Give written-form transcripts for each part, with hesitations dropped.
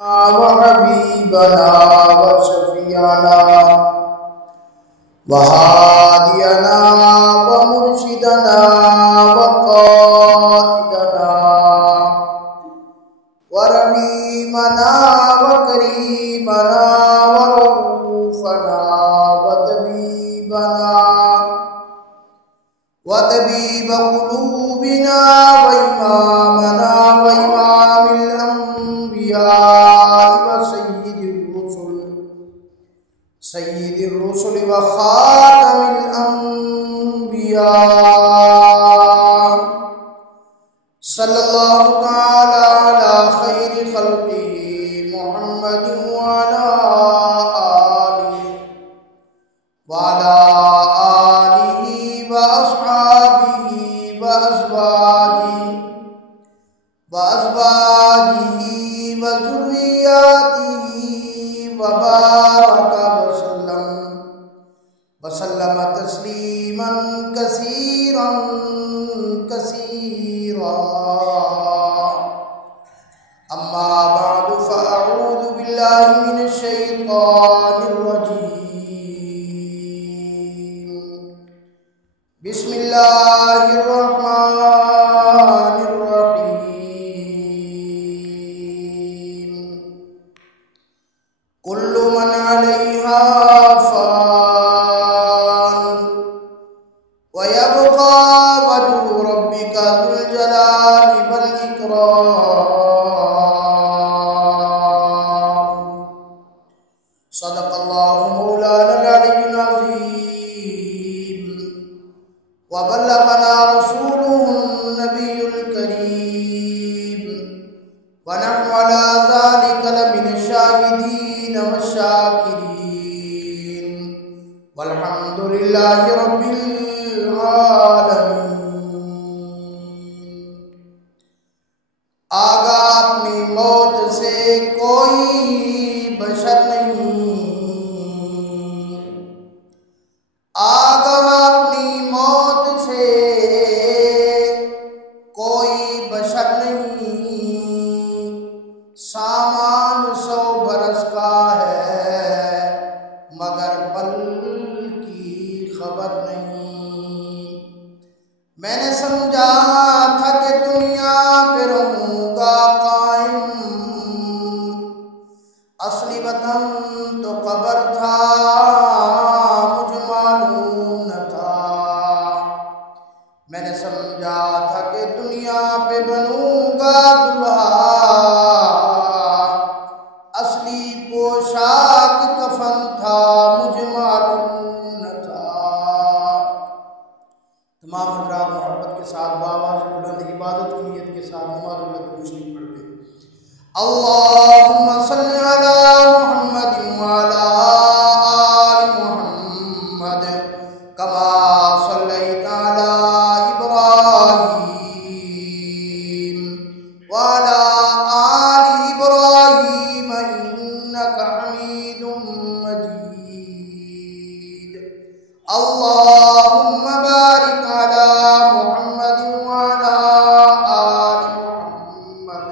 وحبيبنا وشفيعنا وهادينا ومرشدنا وقائدنا ورحيمنا وكريمنا ورؤوفنا وطبيب قلوبنا وإمامنا وإمام الأنبياء سيد الرسل وخاتم الأنبياء صلى الله تعالى على خير خلقه محمد وعلى آله وأصحابه وأزواجه وذرياته وبارك وسلم تسليما كثيرا أما بعد فأعوذ بالله من الشيطان الرجيم بسم الله الرحمن الرحيم كل من عليها فان ويبقى وجه ربك ذو الجلال والإكرام صدق الله مولانا العلي العظيم وبلغنا رسوله النبي الكريم ونحن على ذلك لمن الشاهدين والشاكرين والحمد لله رب العالمين. آگاہ اپنی موت سے کوئی بشر نہیں، آگاہ اپنی موت سے کوئی بشر نہیں، سامان 100 برس کا ہے مگر پل کی خبر نہیں. میں نے سمجھا تھا کہ دنیا پہ رہوں گا قائم، اصلی وطن تو قبر تھا مجھے معلوم نہ تھا. میں نے سمجھا تھا کہ دنیا پہ بنوں گا دلہا، اصلی پوشاک کفن تھا مجھے معلوم نہ تھا. تمام حضرات محبت کے ساتھ باواز بلند عبادت کی نیت کے ساتھ نماز شریف پڑھتے ہیں. اللہم صلی علی محمد وعلی آل محمد کما صلیت علی ابراہیم وعلی آل ابراہیم انک حمید مجید. اللہم بارک علی محمد وعلی آل محمد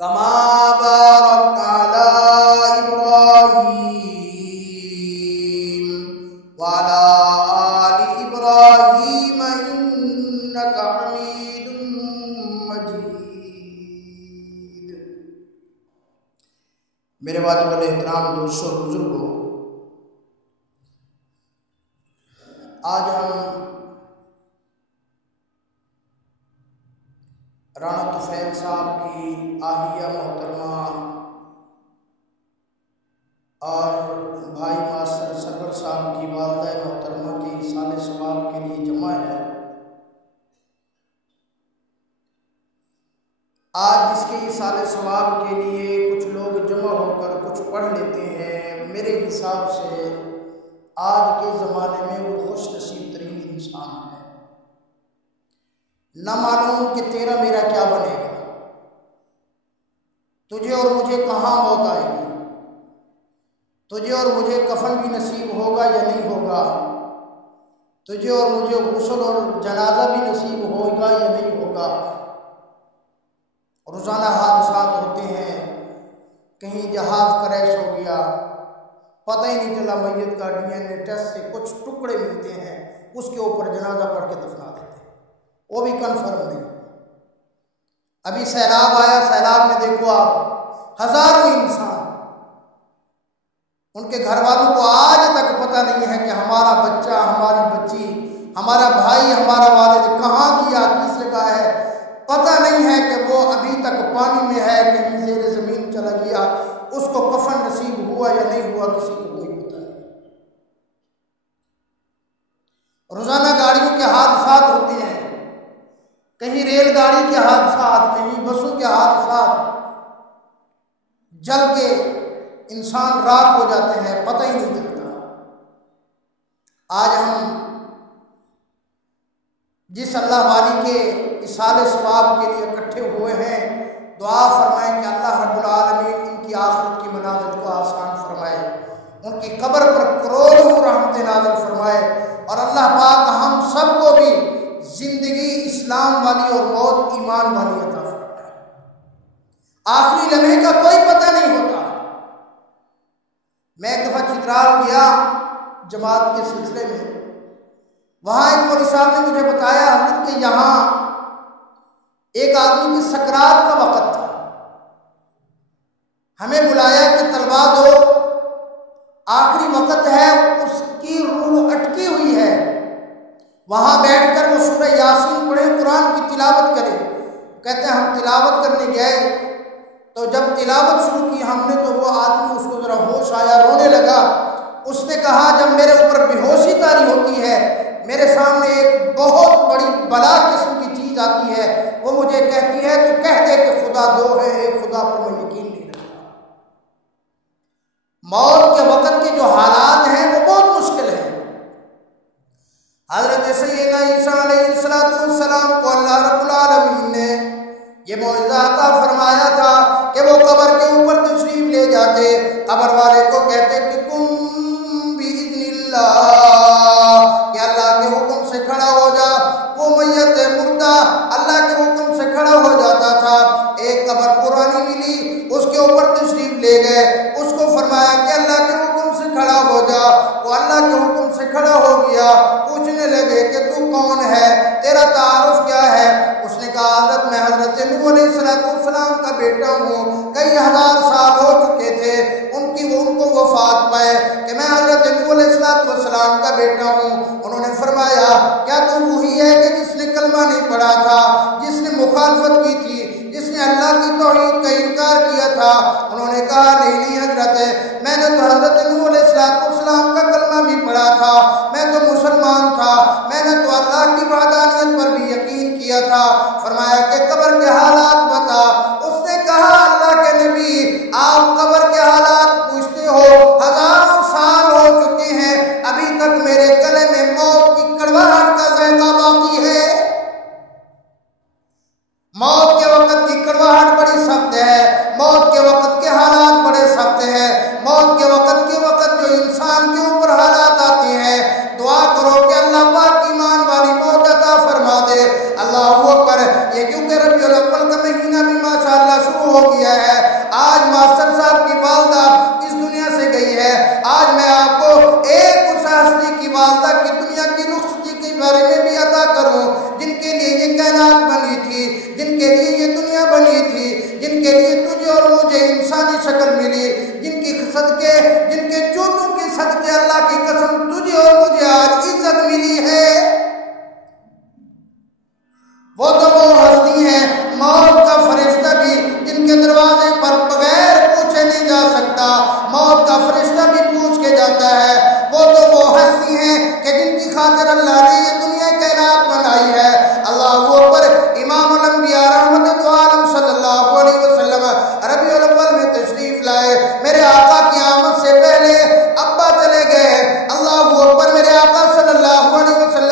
کما بارکت علی ابراہیم وعلی آل ابراہیم انک حمید مجید. میرے واجب الاحترام دوستوں اور بزرگوں، آج ہم رانا طفیل صاحب کی آہلیہ محترمہ اور بھائی ماسٹر سرور صاحب کی والدہ محترمہ کے ایصال ثواب کے لیے جمع ہے. آج اس کے ایصال ثواب کے لیے کچھ لوگ جمع ہو کر کچھ پڑھ لیتے ہیں. میرے حساب سے آج کے زمانے میں وہ خوش نصیب ترین انسان ہے. نہ معلوم کہ تیرا میرا کیا بنے گا، تجھے اور مجھے کہاں موت آئے گی، تجھے اور مجھے کفن بھی نصیب ہوگا یا نہیں ہوگا، تجھے اور مجھے غسل اور جنازہ بھی نصیب ہوگا یا نہیں ہوگا. روزانہ حادثات کہیں جہاز کریش ہو گیا، پتہ ہی نہیں چلا، میت کا ڈی این اے ٹیسٹ سے کچھ ٹکڑے ملتے ہیں، اس کے اوپر جنازہ پڑھ کے دفنا دیتے ہیں، وہ بھی کنفرم نہیں۔ ابھی سیلاب آیا، سیلاب میں دیکھو آپ ہزاروں انسان، ان کے گھر والوں کو آج تک پتہ نہیں ہے کہ ہمارا بچہ، ہماری بچی، ہمارا بھائی، ہمارا والد کہاں گیا، کس جگہ ہے، پتہ نہیں ہے کہ وہ ابھی تک پانی میں ہے، کہیں زیر زمین چلا گیا، اس کو کفن نصیب ہوا یا نہیں ہوا، کسی کو کوئی پتہ نہیں۔ روزانہ گاڑیوں کے حادثات ہوتے ہیں، کہیں ریل گاڑی کے حادثات، کہیں بسوں کے حادثات، جل کے انسان راکھ ہو جاتے ہیں، پتہ ہی نہیں چلتا۔ آج ہم جس اللہ والی کے اصال ثواب کے لیے اکٹھے ہوئے ہیں، دعا فرمائیں کہ اللہ رب العالمین ان کی آخرت کی منازل کو آسان فرمائے، ان کی قبر پر کروڑوں رحمتیں نازل فرمائے، اور اللہ پاک ہم سب کو بھی زندگی اسلام والی اور موت ایمان والی عطا فرمائے۔ آخری لمحے کا کوئی پتہ نہیں ہوتا۔ میں ایک دفعہ چترال گیا جماعت کے سلسلے میں، وہاں ایک مولوی صاحب نے مجھے بتایا حضرت کہ یہاں ایک آدمی کی سکرات کا وقت تھا، ہمیں بلایا کہ طلبا دو، آخری وقت ہے، اس کی روح اٹکی ہوئی ہے، وہاں بیٹھ کر وہ سورہ یاسین پڑھیں، قرآن کی تلاوت کریں۔ کہتے ہیں ہم تلاوت کرنے گئے تو جب تلاوت شروع کی ہم نے تو وہ آدمی، اس کو ذرا ہوش آیا، رونے لگا۔ اس نے کہا جب میرے اوپر بے ہوشی طاری ہوتی ہے، میرے سامنے ایک بہت بڑی بلا قسم کی چیز آتی ہے، وہ مجھے کہتی ہے تو کہہ دے کہ خدا دو ہے، ایک خدا پر میں یقین نہیں رکھتا۔ موت کے وقت کے جو حالات ہیں وہ بہت مشکل ہیں۔ حضرت سیدنا عیسیٰ علیہ السلام کو اللہ رب العالمین نے یہ معجزہ عطا فرمایا تھا کہ وہ قبر کے اوپر تشریف لے جاتے، قبر والے کو کہتے کہ قم بإذن اللہ، کہ اللہ کے حکم سے کھڑا ہو جا۔ وہ میت مردہ اللہ کے حکم سے کھڑا ہو جاتا تھا۔ ایک قبر پرانی ملی، اس کے اوپر تشریف لے گئے، اس کو فرمایا کہ اللہ کے حکم سے کھڑا ہو جا۔ وہ اللہ کے حکم سے کھڑا ہو گیا۔ پوچھنے لگے کہ تو کون ہے، تیرا تعارف کیا ہے؟ اس نے کہا حضرت میں حضرت نوح علیہ السلام کا بیٹا ہوں، کئی ہزار سال ہو چکے تھے ان کو وفات پائے کہ میں حضرت نوح علیہ السلام کا بیٹا ہوں۔ انہوں نے فرمایا کیا تو وہی ہے کہ جس نے کلمہ نہیں پڑھا تھا، جس نے مخالفت کی تھی، جس نے اللہ کی توحید کا انکار کیا تھا؟ انہوں نے کہا نہیں حضرت، میں نے تو حضرت نوح علیہ السلام کا کلمہ بھی پڑھا تھا، میں تو مسلمان تھا، میں نے تو اللہ کی وحدانیت پر بھی یقین کیا تھا۔ فرمایا کہ قبر کے حالات بتا۔ اس نے کہا اللہ کے نبی آپ قبر کے حالات پوچھتے ہو، ہزاروں سال ہو چکے ہیں، ابھی تک میرے گلے میں موت کی کڑواہٹ کا ذائقہ باقی ہے۔ موت کے وقت کی کڑواہٹ بڑی سخت ہے، موت کے وقت کے حالات بڑے سخت ہیں، موت کے وقت جو انسان کے اوپر حالات آتے ہیں، دعا کرو کہ اللہ پاک ایمان والی موت عطا فرما دے۔ اللہ اکبر۔ یہ کیونکہ ربیع الاول کا مہینہ بھی ماشاءاللہ شروع ہو گیا ہے۔ آج ماسٹر صاحب کی والدہ اس دنیا سے گئی ہے۔ آج میں آپ کو ایک اس ہستی کی والدہ کی دنیا کی رخصتی کے بارے میں بھی عطا کروں جن کے لیے یہ کائنات بنی تھی، جن کے لیے یہ دنیا بنی تھی، جن کے لیے تجھے اور مجھے انسانی شکل ملی، جن کے صدقے، جن کے جوتوں کے صدقے اللہ کی قسم تجھے اور مجھے آج عزت ملی ہے۔ وہ تو وہ ہستی ہیں موت کا فرشتہ بھی جن کے دروازے پر بغیر پوچھے نہیں جا سکتا، موت کا فرشتہ بھی پوچھ کے جاتا ہے۔ وہ تو وہ ہستی ہیں کہ جن کی خاطر اللہ نے یہ دنیا کائنات بنائی ہے۔ اللہ اکبر۔ امام الانبیاء رحمت عالم صلی اللہ علیہ وسلم ربیع الاول میں تشریف لائے۔ میرے آقا کی آمد سے پہلے ابا چلے گئے۔ اللہ اکبر۔ میرے آقا صلی اللہ علیہ وسلم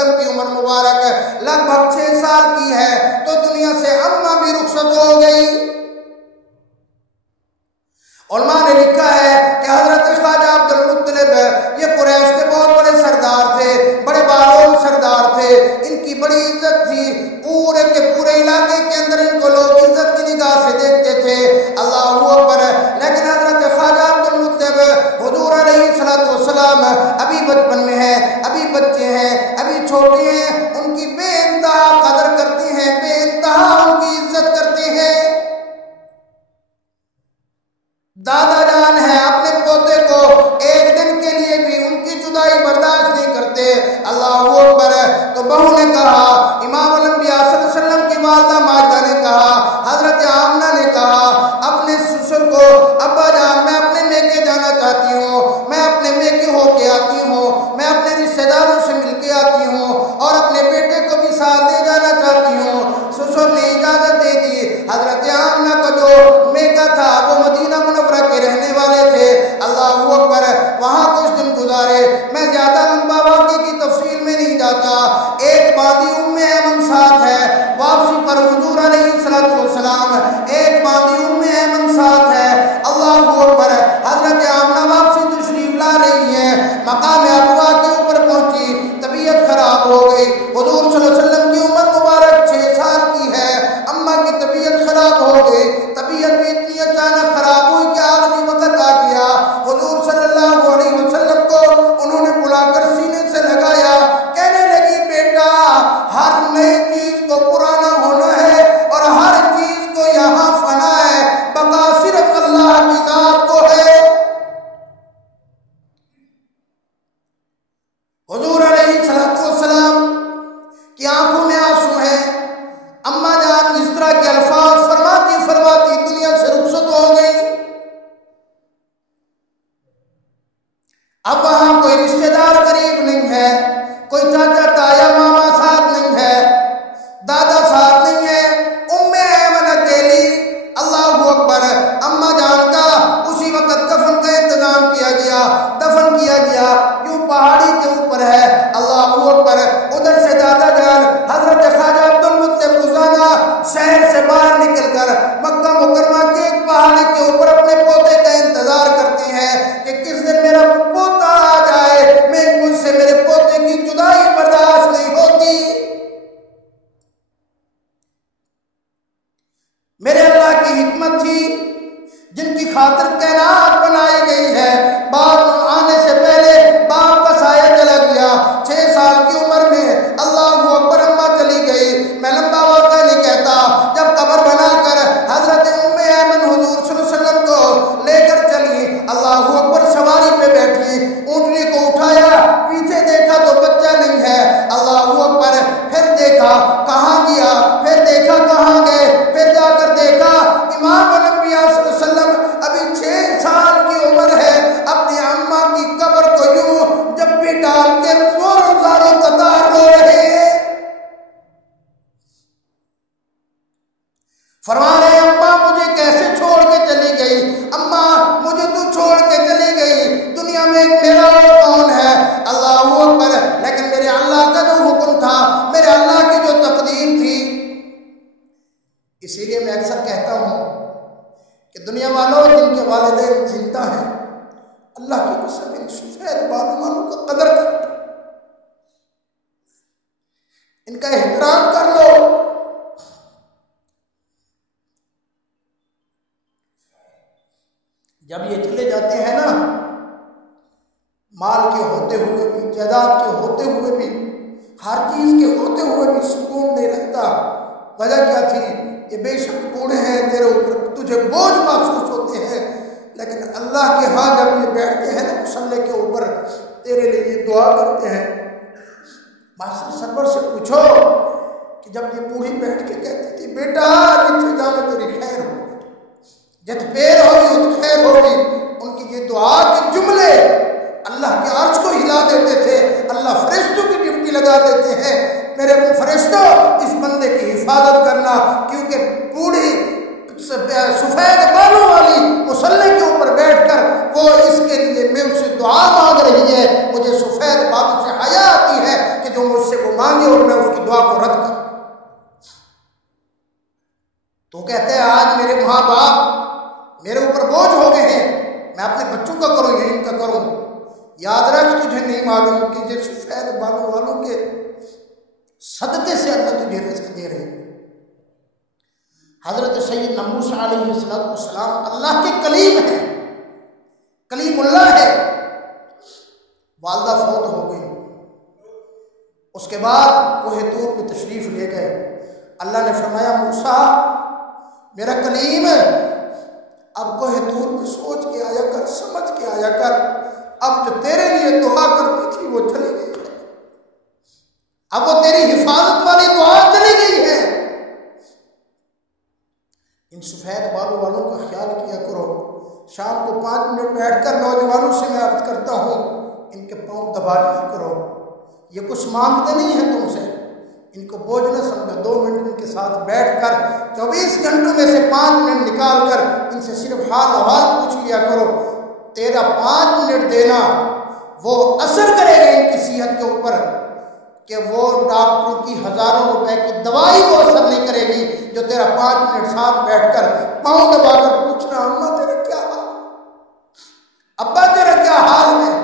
طبیعت بھی اتنی اچانک خراب ہوئی کہ آخری وقت آ گیا. حضور صلی اللہ علیہ وسلم کو انہوں نے بلا کر سینے سے لگایا. کہنے لگی بیٹا ہر نئی چیز کو پرانا ہونا ہے اور ہر چیز کو یہاں فنا ہے، بقا صرف اللہ کی ذات کو ہے. حضور علیہ السلام کی آنکھوں میں آنسو ہیں. اما جان اس طرح کے الفاظ فرماتی دنیا سے رخصت ہو گئی. اب وہاں کوئی رشتہ دار قریب نہیں ہے، کوئی چاچا تایا ماما ساتھ نہیں ہے، دادا ساتھ نہیں ہے. ام ایمن اکیلی. اللہ اکبر. اما جان کا اسی وقت کفن کا انتظام کیا گیا، دفن کیا گیا. یوں پہاڑی کے اوپر ہے. اللہ اکبر. ادھر سے دادا جان حضرت خواجہ عبدالمطلب روزانہ شہر سے باہر نکل کر مکہ مکرمہ کے ایک پہاڑی کے اوپر اپنے پوتے کا انتظار کرتے ہیں کہ کس دن میرا پوتا آ جائے. مجھ سے میرے پوتے کی جدائی برداشت نہیں ہوتی. میرے اللہ کی حکمت تھی جن کی خاطر کائنات بنائی گئی ہے. باپ آنے سے پہلے باپ کا سایہ چلا گیا. 6 سال کی عمر میں اللہ اکبر اماں چلی گئی. میں لمبا واقعہ نہیں کہتا. جب قبر بنا کر حضرت ام ایمن حضور صلی اللہ علیہ وسلم کو لے کر چلی، اللہ اکبر سواری پہ بیٹھی، اونٹنی کو اٹھایا، پیچھے دیکھا تو بچہ نہیں ہے. اللہ اکبر. پھر دیکھا کہاں گیا، پھر دیکھا کہاں گئے، پھر جا کر دیکھا امام الانبیاء صلی اللہ علیہ وسلم ابھی 6 سال کی عمر ہے، اپنی اماں کی قبر کو یوں جب بھی ڈال کے زاروں قطار رو رہے ہیں. فرما رہے اماں مجھے کیسے چھوڑ کے چلی گئی، اماں مجھے تو چھوڑ کے چلی گئی، دنیا میں میرا اور کون ہے. اللہ اکبر. لیکن میرے اللہ کا جو حکم تھا، میرے اللہ کی جو تقدیر تھی. اسی لیے میں اکثر کہتا ہوں کہ دنیا والوں جن کے والدین زندہ ہیں، اللہ کی قسم ان سفید بالوں والوں کا قدر کر، ان کا احترام کر لو. جب یہ چلے جاتے ہیں نا، مال کے ہوتے ہوئے بھی، جائیداد کے ہوتے ہوئے بھی، ہر چیز کے ہوتے ہوئے بھی سکون نہیں رہتا. وجہ کیا تھی؟ یہ بے شک کوڑے ہیں تیرے اوپر، تجھے بوجھ محسوس ہوتے ہیں، لیکن اللہ کے ہاں جب یہ بیٹھتے ہیں نا مصلی کے اوپر، تیرے لیے یہ دعا کرتے ہیں. ماسٹر سرور سے پوچھو کہ جب یہ بوڑھی بیٹھ کے کہتی تھی بیٹا جتنے جانے تیری خیر ہو، جت پیر ہوگی ات خیر ہوگی، ان کی یہ دعا کے جملے اللہ کے عرش کو ہلا دیتے تھے. اللہ فرشتوں کی ڈیوٹی لگا دیتے ہیں، میرے فرشتوں اس بندے کی حفاظت کرنا، کیونکہ بوڑھی سفید بالوں والی مصلی کے اوپر بیٹھ کر وہ اس کے لیے میں اس سے دعا مانگ رہی ہے. مجھے سفید بالوں سے حیا آتی ہے کہ جو مجھ سے وہ مانگے اور میں اس کی دعا کو رد کروں. تو کہتے ہیں آج میرے ماں باپ میرے اوپر بوجھ ہو گئے ہیں، میں اپنے بچوں کا کروں یا ان کا کروں. یاد رکھ تجھے نہیں معلوم کہ یہ سفید بالوں والوں کے صدقے سے اللہ تجھے رزق دے رہے ہیں. حضرت سیدنا موسیٰ علیہ السلام اللہ کے کلیم ہیں، کلیم اللہ ہے. والدہ فوت ہو گئی، اس کے بعد کوہ طور میں تشریف لے گئے. اللہ نے فرمایا موسیٰ میرا کلیم ہے، اب کوہ طور میں سوچ کے آیا کر، سمجھ کے آیا کر. اب جو تیرے لیے دعا کرتی تھی وہ چلی گئی ہے، اب وہ تیری حفاظت والی دعا چلی گئی ہے. ان سفید بالوں والوں کا خیال کیا کرو. شام کو 5 منٹ بیٹھ کر نوجوانوں سے میں عرض کرتا ہوں ان کے پاؤں دبا لیا کرو. یہ کچھ مانگتے نہیں ہیں تم سے، ان کو بوجھ نہ سمجھو. 2 منٹ ان کے ساتھ بیٹھ کر 24 گھنٹوں میں سے 5 منٹ نکال کر ان سے صرف حال احوال پوچھ لیا کرو. تیرا 5 منٹ دینا وہ اثر کرے گا ان کی صحت کے اوپر کہ وہ ڈاکٹروں کی ہزاروں روپے کی دوائی وہ اثر نہیں کرے گی جو تیرا 5 منٹ ساتھ بیٹھ کر پاؤں دبا کر پوچھنا اماں تیرا کیا حال ہے، ابا تیرا کیا حال ہے.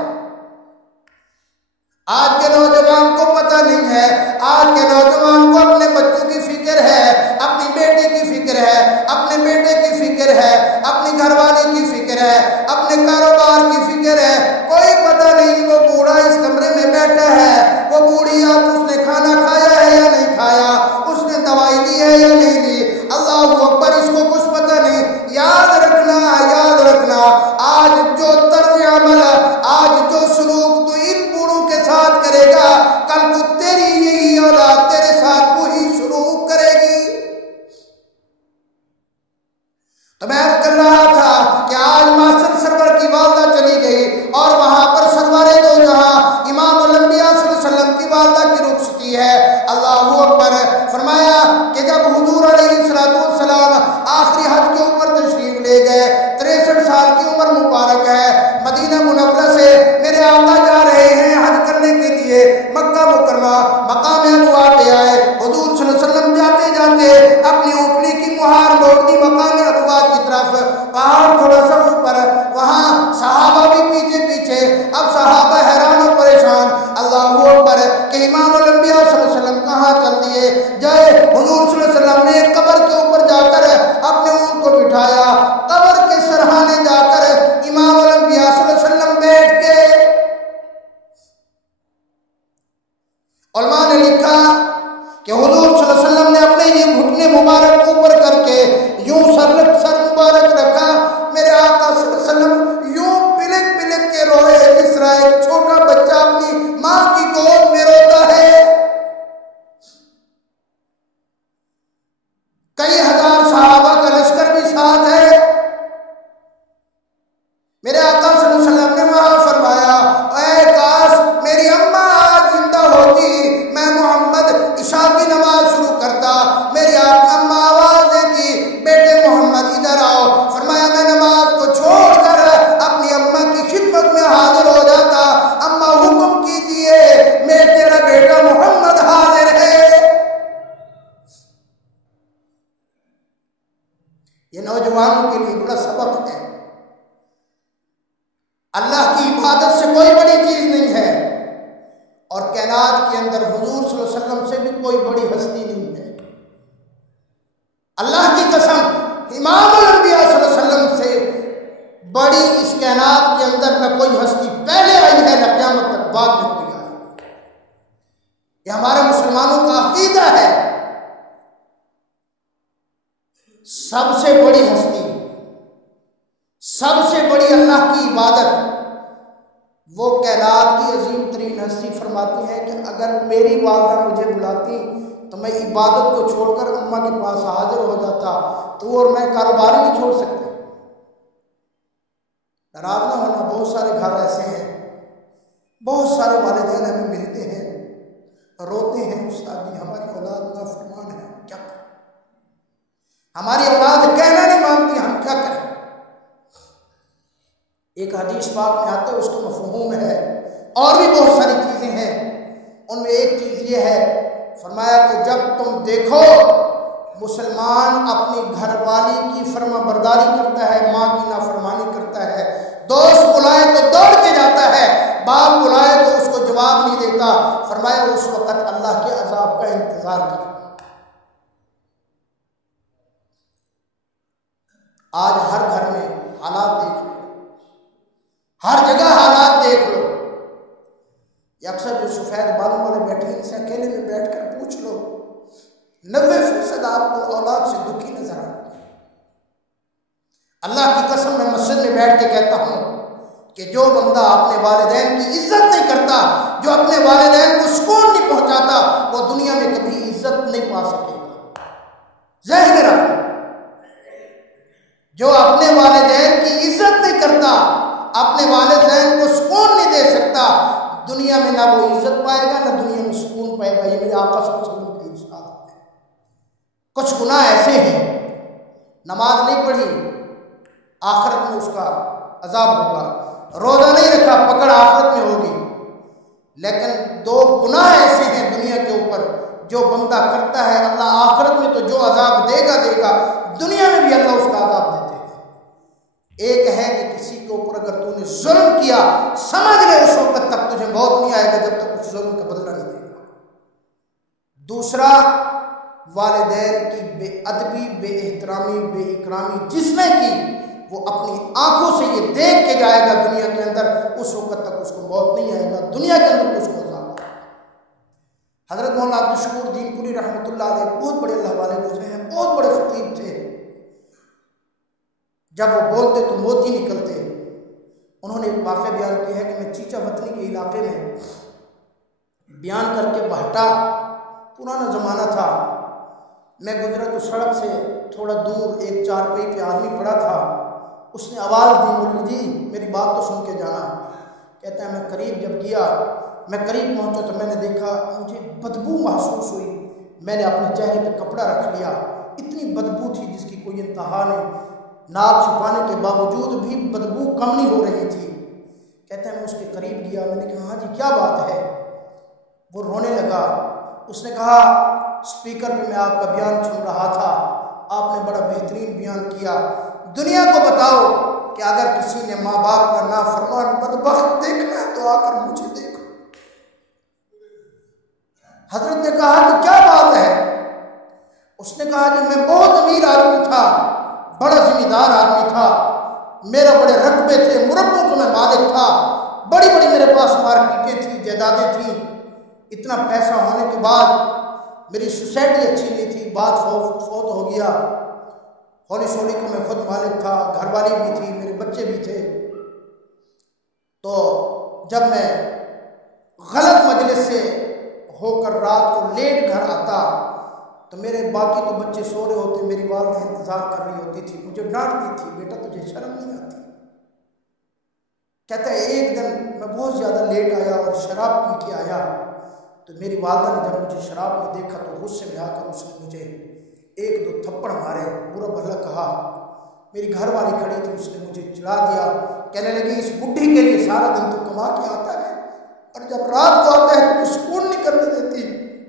آج کے نوجوان کو پتہ نہیں ہے، آج کے نوجوان کو اپنے بچوں کی فکر ہے، اپنی بیٹی کی فکر ہے، اپنے بیٹے کی فکر فکر ہے، اپنی گھر والی کی فکر ہے، اپنے کاروبار کی فکر ہے، کوئی پتہ نہیں وہ بوڑھا اس کمرے میں بیٹھا ہے، وہ بوڑھی اب اس نے کھانا کھایا ہے یا نہیں کھایا، اس نے دوائی لی ہے یا نہیں لی، اللہ اکبر، اس کو کچھ پتہ نہیں۔ یاد رکھنا، یاد رکھنا، آج جو طرز عمل، آج جو سلوک تو ان بوڑھوں کے ساتھ کرے گا، کل کو تیری یہی اولاد تیرے ساتھ وہی سلوک کرے گی۔ تو میں کر رہا تھا کہ آج معصر سرور کی والدہ چلی گئی اور وہاں پر سرور دو جہاں امام الانبیاء صلی اللہ علیہ وسلم کی والدہ کی رخصتی ہے۔ اللہ اکبر، فرمایا کہ جب حضور علیہ السلام آخری حج کے اوپر تشریف لے گئے، 63 سال کی عمر مبارک ہے، مدینہ منورہ سے میرے آقا جا رہے ہیں حج کرنے کے لیے مکہ مکرمہ، مقام ابوا پہ آئے، حضور صلی اللہ علیہ وسلم جاتے جاتے اپنی اونٹنی کی مہار موڑ دی مقام ابوا کی طرف، پہاڑ تھوڑا سا اوپر، وہاں صحابہ بھی پیچھے پیچھے، اب صحابہ حیران و پریشان، اللہ اکبر، کہ امام الانبیاء صلی اللہ علیہ وسلم کہاں چل دیے جائے۔ حضور صلی اللہ علیہ وسلم نے قبر کے اوپر جا کر اپنے اونٹ کو بٹھایا، قبر کے سرہانے جا کر امام الانبیاء صلی اللہ علیہ وسلم بیٹھ گئے۔ علماء نے لکھا کہ حضور صلی اللہ علیہ وسلم نے اپنے یہ گھٹنے مبارک اوپر کر کے یوں سر مبارک رکھا، میرے آقا صلی اللہ علیہ وسلم یوں پلک پلک کے روئے جس طرح ایک چھوٹا بچہ اپنی ماں کی گود میں روتا ہے۔ کئی ہزار صحابہ کا لشکر بھی ساتھ ہے۔ میرے آقا صلی اللہ علیہ وسلم نے وہاں فرمایا، اے کاش میری اماں آج زندہ ہوتی، میں محمد عشاء کی نماز شروع کرتا، میری اماں آواز دیتی، بیٹے محمد ادھر آؤ، فرمایا میں نماز کو چھوڑ کر اپنی اماں کی خدمت میں حاضر ہو جاتا، اماں حکم کیجئے، میں تیرا بیٹا محمد حاضر ہے۔ یہ نوجوانوں کے لیے بڑا سبق ہے، اللہ کی عبادت سے کوئی بڑی چیز نہیں ہے، اور کائنات کے اندر حضور صلی اللہ علیہ وسلم سے بھی کوئی بڑی ہستی نہیں ہے۔ اللہ کی قسم، امام الانبیاء صلی اللہ علیہ وسلم سے بڑی اس کائنات کے اندر نہ کوئی ہستی پہلے آئی ہے نہ قیامت تک بعد میں کوئی آئی۔ یہ ہمارے مسلمانوں کا عقیدہ ہے، سب سے بڑی ہستی، سب سے بڑی اللہ کی عبادت، وہ کائنات کی عظیم ترین ہستی فرماتی ہے کہ اگر میری والدہ مجھے بلاتی تو میں عبادت کو چھوڑ کر اماں کے پاس حاضر ہو جاتا، تو اور میں کاروبار نہیں چھوڑ سکتے۔ ناراض نہ ہونا، بہت سارے گھر ایسے ہیں، بہت سارے والدین ہمیں ملتے ہیں، روتے ہیں، استاد جی ہماری اولاد نافرمان ہے، کیا کریں، ہماری اولاد کہنا نہیں مانتی، ہم کیا کریں۔ ایک حدیث پاک میں آتا ہے، اس کا مفہوم ہے، اور بھی بہت ساری چیزیں ہیں، ان میں ایک چیز یہ ہے، فرمایا کہ جب تم دیکھو مسلمان اپنی گھر والی کی فرما برداری کرتا ہے، ماں کی نافرمانی کرتا ہے، دوست بلائے تو دوڑ کے جاتا ہے، باپ بلائے تو اس کو جواب نہیں دیتا، فرمایا اس وقت اللہ کے عذاب کا انتظار کرو۔ آج ہر گھر میں حالات دیکھ لو، ہر جگہ حالات دیکھ لو، یہ اکثر جو سفید بالوں والے بیٹھے ہیں، ان سے اکیلے میں بیٹھ کر پوچھ لو، 90% آپ کو اولاد سے دکھی نظر آتی ہے۔ اللہ کی قسم میں مسجد میں بیٹھ کے کہتا ہوں کہ جو بندہ اپنے والدین کی عزت نہیں کرتا، جو اپنے والدین کو سکون نہیں پہنچاتا، وہ دنیا میں کبھی عزت نہیں پا سکے گا۔ ذہن میں رکھو، جو اپنے والدین کی عزت نہیں کرتا، اپنے والدین کو سکون نہیں دے سکتا، دنیا میں نہ وہ عزت پائے گا نہ دنیا میں سکون پائے گا۔ یہ میرے آقا صلی اللہ علیہ وسلم کی ارشاد ہے۔ کچھ گناہ ایسے ہیں، نماز نہیں پڑھی، آخرت میں اس کا عذاب ہوگا، روزہ نہیں رکھا، پکڑ آخرت میں ہوگی، لیکن 2 گناہ ایسے ہیں دنیا کے اوپر جو بندہ کرتا ہے، اللہ آخرت میں تو جو عذاب دے گا، دنیا میں بھی اللہ اس کا عذاب دیتے ہیں۔ ایک ہے کہ کسی کے اوپر اگر تو نے ظلم کیا، سمجھ لے اس وقت تک تجھے موت نہیں آئے گا جب تک اس ظلم کا بدلہ نہیں دے گا۔ دوسرا، والدین کی بے ادبی، بے احترامی، بے اکرامی جس نے کی، وہ اپنی آنکھوں سے یہ دیکھ کے جائے گا دنیا کے اندر، اس وقت تک اس کو موت نہیں آئے گا، دنیا کے اندر اس کو عذاب آئے گا۔ حضرت مولانا عبدالشکور دین پوری رحمۃ اللہ علیہ بہت بڑے اللہ والے گزرے ہیں، بہت بڑے خطیب تھے، جب وہ بولتے تو موتی نکلتے۔ انہوں نے ایک واقعہ بیان کیا ہے کہ میں چیچا وطنی کے علاقے میں بیان کر کے بہٹا، پرانا زمانہ تھا، میں گزرا تو سڑک سے تھوڑا دور ایک چارپائی پہ آدمی پڑا تھا، اس نے آواز دی، مولوی جی میری بات تو سن کے جانا۔ کہتا ہے میں قریب جب گیا، میں قریب پہنچا تو میں نے دیکھا، مجھے بدبو محسوس ہوئی، میں نے اپنے چہرے پہ کپڑا رکھ لیا، اتنی بدبو تھی جس کی کوئی انتہا نہیں، ناک چھپانے کے باوجود بھی بدبو کم نہیں ہو رہی تھی۔ کہتا ہے میں اس کے قریب گیا، میں نے کہا ہاں جی کیا بات ہے؟ وہ رونے لگا، اس نے کہا اسپیکر پہ میں آپ کا بیان سن رہا تھا، آپ نے بڑا بہترین بیان کیا، دنیا کو بتاؤ کہ اگر کسی نے ماں باپ کا نافرمان بدبخت دیکھنا ہے تو آ کر مجھے دیکھو۔ حضرت نے کہا کہ کیا بات ہے؟ اس نے کہا کہ میں بہت امیر آدمی تھا، بڑا ذمہ دار آدمی تھا، میرے بڑے رقبے تھے، مربوں کو میں مالک تھا، بڑی بڑی میرے پاس مارکیٹیں تھیں، جائیدادیں تھیں، اتنا پیسہ ہونے کے بعد میری سوسائٹی اچھی نہیں تھی، بعد فوت ہو گیا، ہولی سولی کو میں خود مالک تھا، گھر والی بھی تھی، میرے بچے بھی تھے۔ تو جب میں غلط مجلس سے ہو کر رات کو لیٹ گھر آتا تو میرے باقی تو بچے سو رہے ہوتے، میری والدہ انتظار کر رہی ہوتی تھی، مجھے ڈانٹتی تھی، بیٹا تجھے شرم نہیں آتی؟ کہتا ہے ایک دن میں بہت زیادہ لیٹ آیا اور شراب پی کے آیا، تو میری والدہ نے جب مجھے شراب میں دیکھا تو غصے میں آ کر اس نے مجھے ایک دو تھپڑ مارے، برا بھلا کہا، میری گھر والی کھڑی تھی، اس نے مجھے چڑھا دیا، کہنے لگی اس بڈھی کے لیے سارا دن تو کما کے آتا ہے اور جب رات کو آتا ہے تو سکون نہیں کرنے دیتی،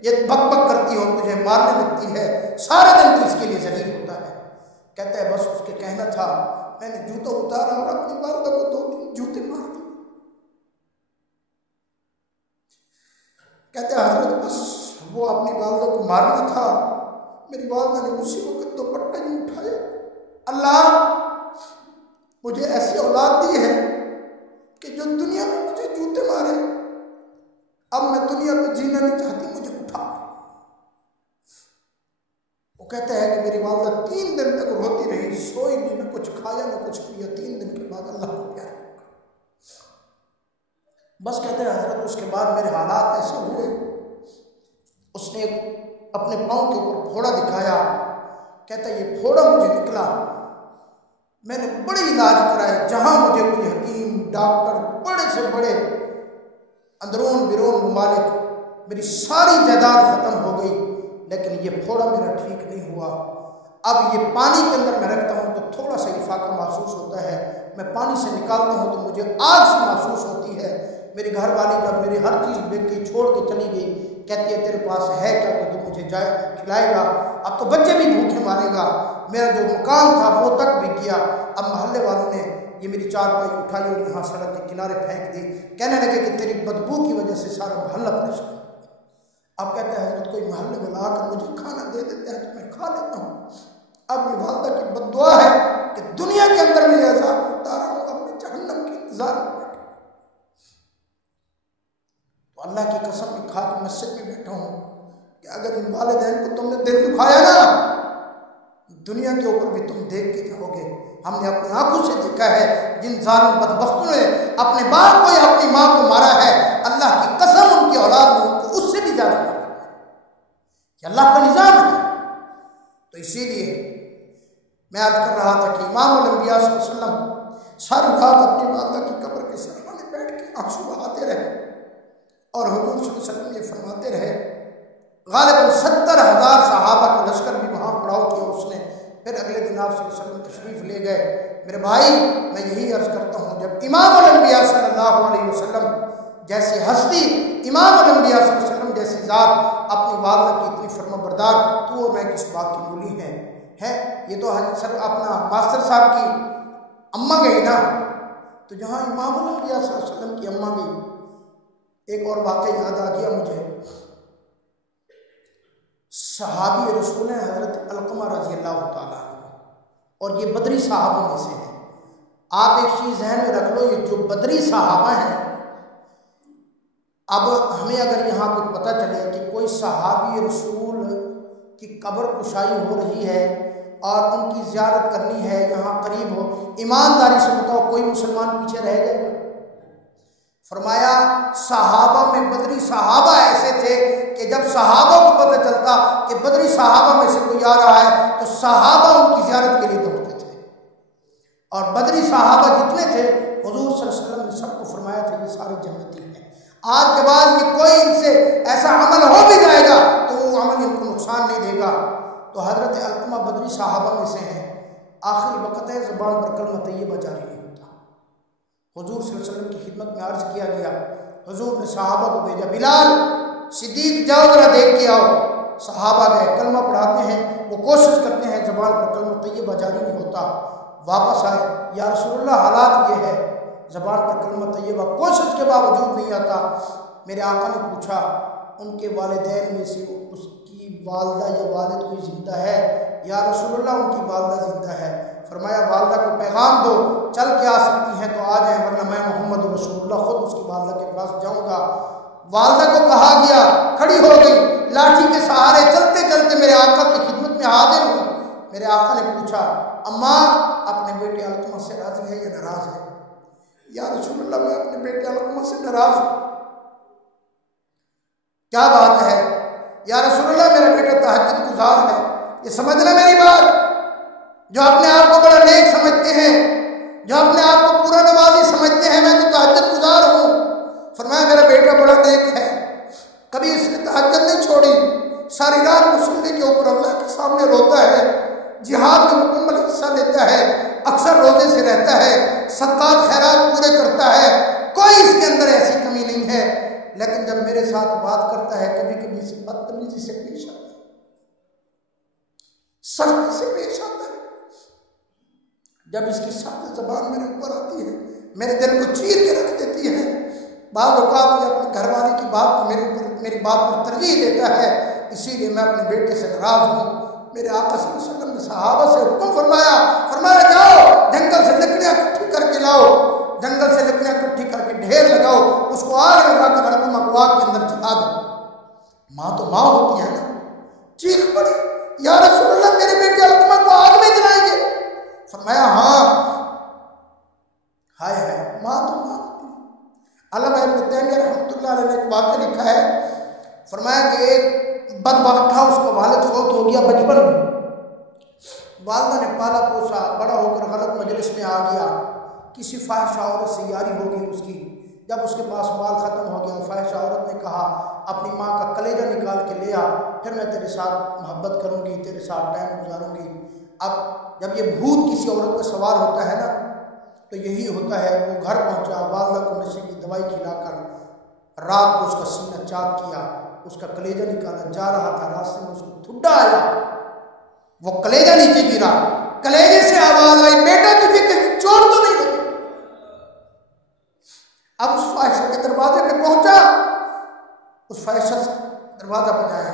یہ بک بک کرتی ہو، تجھے مارنے لگتی ہے، سارا دن تو اس کے لیے ذلیل ہوتا ہے۔ کہتا ہے بس اس کے کہنا تھا، میں نے جوتا اتارا اور اپنی والدہ کو 2-3 جوتے مار دیے۔ کہتے ہیں حضرت بس وہ اپنی والدہ کو مارنا تھا، میری والدہ نے اسی وقت دوپٹہ ہی اٹھایا، اللہ مجھے ایسی اولاد دی ہے کہ جو دنیا میں مجھے جوتے مارے، اب میں دنیا پہ جینا نہیں چاہتی، مجھے اٹھا۔ وہ کہتا ہے کہ میری والدہ 3 دن تک روتی رہی، سوئی نہیں، نہ کچھ کھایا نہ کچھ پیا، 3 دن کے بعد اللہ کو پیار ہو گیا۔ بس کہتے ہیں حضرت اس کے بعد میرے حالات ایسے ہوئے، اس نے اپنے پاؤں کے اوپر پھوڑا دکھایا، کہتا ہے یہ پھوڑا مجھے نکلا، میں نے بڑے علاج کرائے، جہاں مجھے کوئی حکیم ڈاکٹر بڑے سے بڑے اندرون بیرون ممالک، میری ساری جائیداد ختم ہو گئی، لیکن یہ پھوڑا میرا ٹھیک نہیں ہوا۔ اب یہ پانی کے اندر میں رکھتا ہوں تو تھوڑا سا افاقہ محسوس ہوتا ہے، میں پانی سے نکالتا ہوں تو مجھے آگ سے محسوس ہوتی ہے۔ میری گھر والی جب میری ہر چیز بیچ کے چھوڑ کے چلی گئی، کہتی ہے تیرے پاس ہے کیا کہ تو مجھے کھلائے گا؟ اب تو بچے بھی بھوکے مارے گا، میرا جو مقام تھا وہ تک بھی کیا۔ اب محلے والوں نے یہ میری چارپائی اٹھائی اور یہاں سڑک کے کنارے پھینک دی، کہنے لگے کہ تیری بدبو کی وجہ سے سارا محلہ پریشان۔ اب کہتے ہیں حضرت کوئی محلے میں لا کر مجھے کھانا دے دیتا ہے تو میں کھا لیتا ہوں۔ اب یہ والدہ کی بد دعا ہے کہ دنیا کے اندر میں یہ عذاب ہوتا رہا ہوں، اب میں جہنم کے انتظار میں بیٹھا۔ تو اللہ کی قسم میں کھا کے مسجد میں بیٹھا ہوں کہ اگر ان والدین کو تم نے دل دکھایا نا، دنیا کے اوپر بھی تم دیکھ کے جاؤ گے۔ ہم نے اپنی آنکھوں سے دیکھا ہے جن ظالم بدبختوں نے اپنے باپ کو یا اپنی ماں کو مارا ہے، اللہ کی قسم ان کی اولاد نے ان کو اس سے بھی زیادہ مارا ہے۔ یہ اللہ کا نظام ہے۔ تو اسی لیے میں عرض کر رہا تھا کہ امام الانبیاء صلی اللہ علیہ وسلم ساری رات اپنی والدہ کی قبر کے سامنے بیٹھ کے آنسو بہاتے رہے اور حضور صلی اللہ علیہ وسلم یہ فرماتے رہے۔ غالباً 70,000 صحابہ کا لشکر بھی وہاں پڑاؤ کیا اس نے۔ پھر اگلے دن آپ صلی اللہ علیہ وسلم تشریف لے گئے۔ میرے بھائی میں یہی عرض کرتا ہوں، جب امام الانبیاء صلی اللہ علیہ وسلم جیسی ہستی، امام الانبیاء صلی اللہ علیہ وسلم جیسی ذات اپنی والدہ کی اتنی فرما بردار، تو اور میں کس بات کی مولی ہیں؟ یہ تو سر اپنا ماسٹر صاحب کی اماں گئی نا، تو جہاں امام الانبیاء صلی اللہ علیہ وسلم کی اماں گئی۔ ایک اور واقعہ یاد آ گیا مجھے، صحابی رسول ہیں حضرت علقمہ رضی اللہ تعالیٰ عنہ، اور یہ بدری صحابہ میں سے ہیں۔ آپ ایک چیز ذہن میں رکھ لو، یہ جو بدری صحابہ ہیں، اب ہمیں اگر یہاں کوئی پتہ چلے کہ کوئی صحابی رسول کی قبر کشائی ہو رہی ہے اور ان کی زیارت کرنی ہے، یہاں قریب ہو، ایمانداری سے بتاؤ کوئی مسلمان پیچھے رہ جائے گا؟ فرمایا صحابہ میں بدری صحابہ ایسے تھے کہ جب صحابہ کو پتہ چلتا کہ بدری صحابہ میں سے کوئی آ رہا ہے تو صحابہ ان کی زیارت کے لیے دوڑتے تھے، اور بدری صحابہ جتنے تھے حضور صلی اللہ علیہ وسلم نے سب کو فرمایا تھا یہ سارے جنتی ہیں، آج کے بعد یہ کوئی ان سے ایسا عمل ہو بھی جائے گا تو وہ عمل ان کو نقصان نہیں دے گا۔ تو حضرت علقمہ بدری صحابہ میں سے ہیں۔ آخری وقت ہے، زبان پر کلمہ طیبہ جاری نہیں ہوتا۔ حضور صلی اللہ علیہ وسلم کی خدمت میں عرض کیا گیا، حضور نے صحابہ کو بھیجا، بلال صدیق جاؤ ذرا دیکھ کے آؤ۔ صحابہ گئے، کلمہ پڑھاتے ہیں، وہ کوشش کرتے ہیں، زبان پر کلمہ طیبہ جاری نہیں ہوتا۔ واپس آئے، یا رسول اللہ حالات یہ ہے، زبان پر کلمہ طیبہ کوشش کے باوجود نہیں آتا۔ میرے آقا نے پوچھا ان کے والدین میں سے اس کی والدہ یا والد کوئی زندہ ہے؟ یا رسول اللہ ان کی والدہ زندہ ہے۔ فرمایا والدہ کو پیغام دو، چل کے آ سکتی ہیں تو آ جائیں، ورنہ میں محمد رسول اللہ خود اس کی والدہ کے پاس جاؤں گا۔ والدہ کو کہا گیا، کھڑی ہو گئی، لاٹھی کے سہارے چلتے چلتے میرے آقا کی خدمت میں حاضر ہوئی۔ میرے آقا نے پوچھا اماں اپنے بیٹے علقمہ سے راضی ہے یا ناراض ہے؟ یا رسول اللہ میں اپنے بیٹے علقمہ سے ناراض ہوں۔ کیا بات ہے؟ یا رسول اللہ میرا بیٹا تہجد گزار ہے۔ یہ سمجھنا میری بات، جو اپنے آپ کو بڑا نیک سمجھتے ہیں، جو اپنے آپ کو پورا نمازی سمجھتے ہیں، میں تو تہجد گزار ہوں۔ فرمایا میرا بیٹا بڑا نیک ہے، کبھی اس نے تہجد نہیں چھوڑی، ساری رات مصلی کے اوپر اللہ کے سامنے روتا ہے، جہاد میں مکمل حصہ لیتا ہے، اکثر روزے سے رہتا ہے، صدقات خیرات پورے کرتا ہے، کوئی اس کے اندر ایسی کمی نہیں ہے، لیکن جب میرے ساتھ بات کرتا ہے کبھی کبھی اسے بدتمیزی سے پیش آتا ہے، سختی سے پیش آتا ہے۔ جب اس کی سخت زبان میرے اوپر آتی ہے میرے دل کو چیر کے رکھ دیتی ہے۔ بعض اوقات یہ اپنے گھر والے کی بات کو میری بات پر ترجیح دیتا ہے، اسی لیے میں اپنے بیٹے سے ناراض ہوں۔ میرے آقا صلی اللہ علیہ وسلم نے صحابہ سے حکم فرمایا جاؤ جنگل سے لکڑیاں اکٹھی کر کے لاؤ، جنگل سے لکڑیاں اکٹھی کر کے ڈھیر لگاؤ، اس کو آگ لگا کر علقمہ کو آگ کے اندر جلا دو۔ ماں تو ماں ہوتی ہے نا، چیخ پڑی یا رسول اللہ میرے بیٹے علقمہ کو آگ میں جلائیں گے؟ فرمایا ہاں، ہائے ہائے، ماں تو ماں ہوتی ہے۔ علامہ ابن تیمیہ رحمۃ اللہ علیہ نے ایک واقعہ لکھا ہے، فرمایا کہ ایک بدبخت تھا، اس کا والد فوت ہو گیا بچپن میں، والدہ نے پالا پوسا، بڑا ہو کر غلط مجلس میں آ گیا، کسی فاحشہ عورت سے یاری ہو گئی اس کی، جب اس کے پاس مال ختم ہو گیا فاحشہ عورت نے کہا اپنی ماں کا کلیجہ نکال کے لے آ، پھر میں تیرے ساتھ محبت کروں گی، تیرے ساتھ ٹائم گزاروں گی۔ اب جب یہ بھوت کسی عورت پر سوار ہوتا ہے نا تو یہی ہوتا ہے، وہ گھر پہنچا، والدہ کو نشے کی دوائی کھلا کر رات کو اس کا سینہ چاک کیا، اس کا کلیجہ نکالا، جا رہا تھا، راستے میں اس کو ٹھڈا آیا، وہ کلیجہ نیچے گرا، کلیجے سے آواز آئی بیٹا تجھے کہیں چوٹ تو نہیں لگی؟ اب اس فاحشہ کے دروازے پہ پہنچا، اس فاحشہ سے دروازہ بجایا،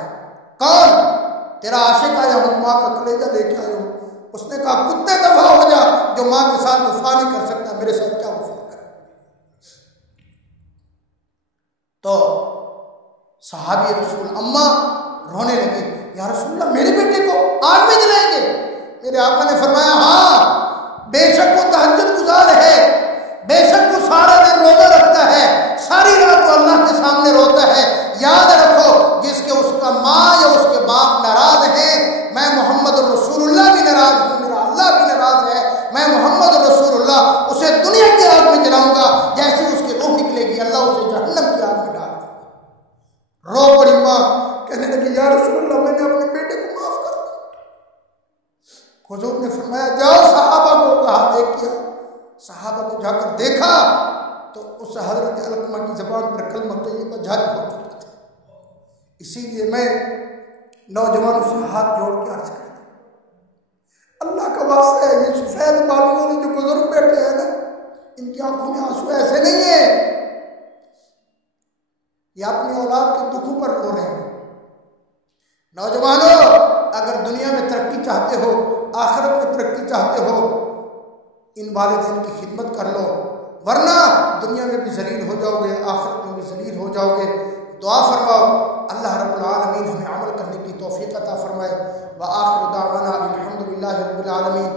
کون؟ تیرا عاشق آیا ہوں، ماں کا کلیجہ لے کے آیا ہوں۔ اس نے کہا کتے دفع ہو جا، جو ماں کے ساتھ وفا نہیں کر سکتا میرے ساتھ کیا وفا کر۔ تو صحابی رسول اماں رونے لگے، یا رسول اللہ میرے بیٹے کو آگ میں جلائیں گے؟ میرے آقا نے فرمایا ہاں، بے شک وہ تہجد گزار ہے، بے شک وہ سارا دن روزہ رکھتا ہے، ساری رات وہ اللہ کے سامنے روتا ہے۔ یاد رکھو جس کے اس کا ماں یا اس کے باپ ناراض ہیں، میں محمد رسول اللہ بھی ناراض ہوں، میرا اللہ بھی ناراض ہے، میں محمد رسول اللہ اسے دنیا کی آگ میں جلاؤں گا، جیسے اس کی روح نکلے گی اللہ اسے جہنم کی آگ میں ڈال دے گا۔ رو پڑی ماں، کہنے لگی یا رسول اللہ میں نے اپنے بیٹے کو معاف کر دیا۔ حضور نے فرمایا جاؤ صحابہ کو کہا دیکھ کیا، صحابہ کو جا کر دیکھا تو اس حضرت علقمہ کی زبان پر کلمہ طیبہ جاری ہو چکا تھا۔ اسی لیے میں نوجوانوں سے ہاتھ جوڑ کے عرض کرتا ہوں، اللہ کا واسطہ ہے، یہ سفید بالیوں والے جو بزرگ بیٹھے ہیں نا، ان کی آنکھوں میں آنسو ایسے نہیں ہے، یہ اپنی اولاد کے دکھوں پر رو رہے ہیں، نوجوانوں اگر دنیا میں ترقی چاہتے ہو، آخرت میں ترقی چاہتے ہو، ان والدین کی خدمت کر لو، ورنہ دنیا میں بھی ذلیل ہو جاؤ گے، آخرت میں بھی ذلیل ہو جاؤ گے۔ دعا فرماؤ اللہ رب العالمین ہمیں عمل کرنے کی توفیق عطا فرمائے۔ وآخر دعوانا الحمد للہ رب العالمین۔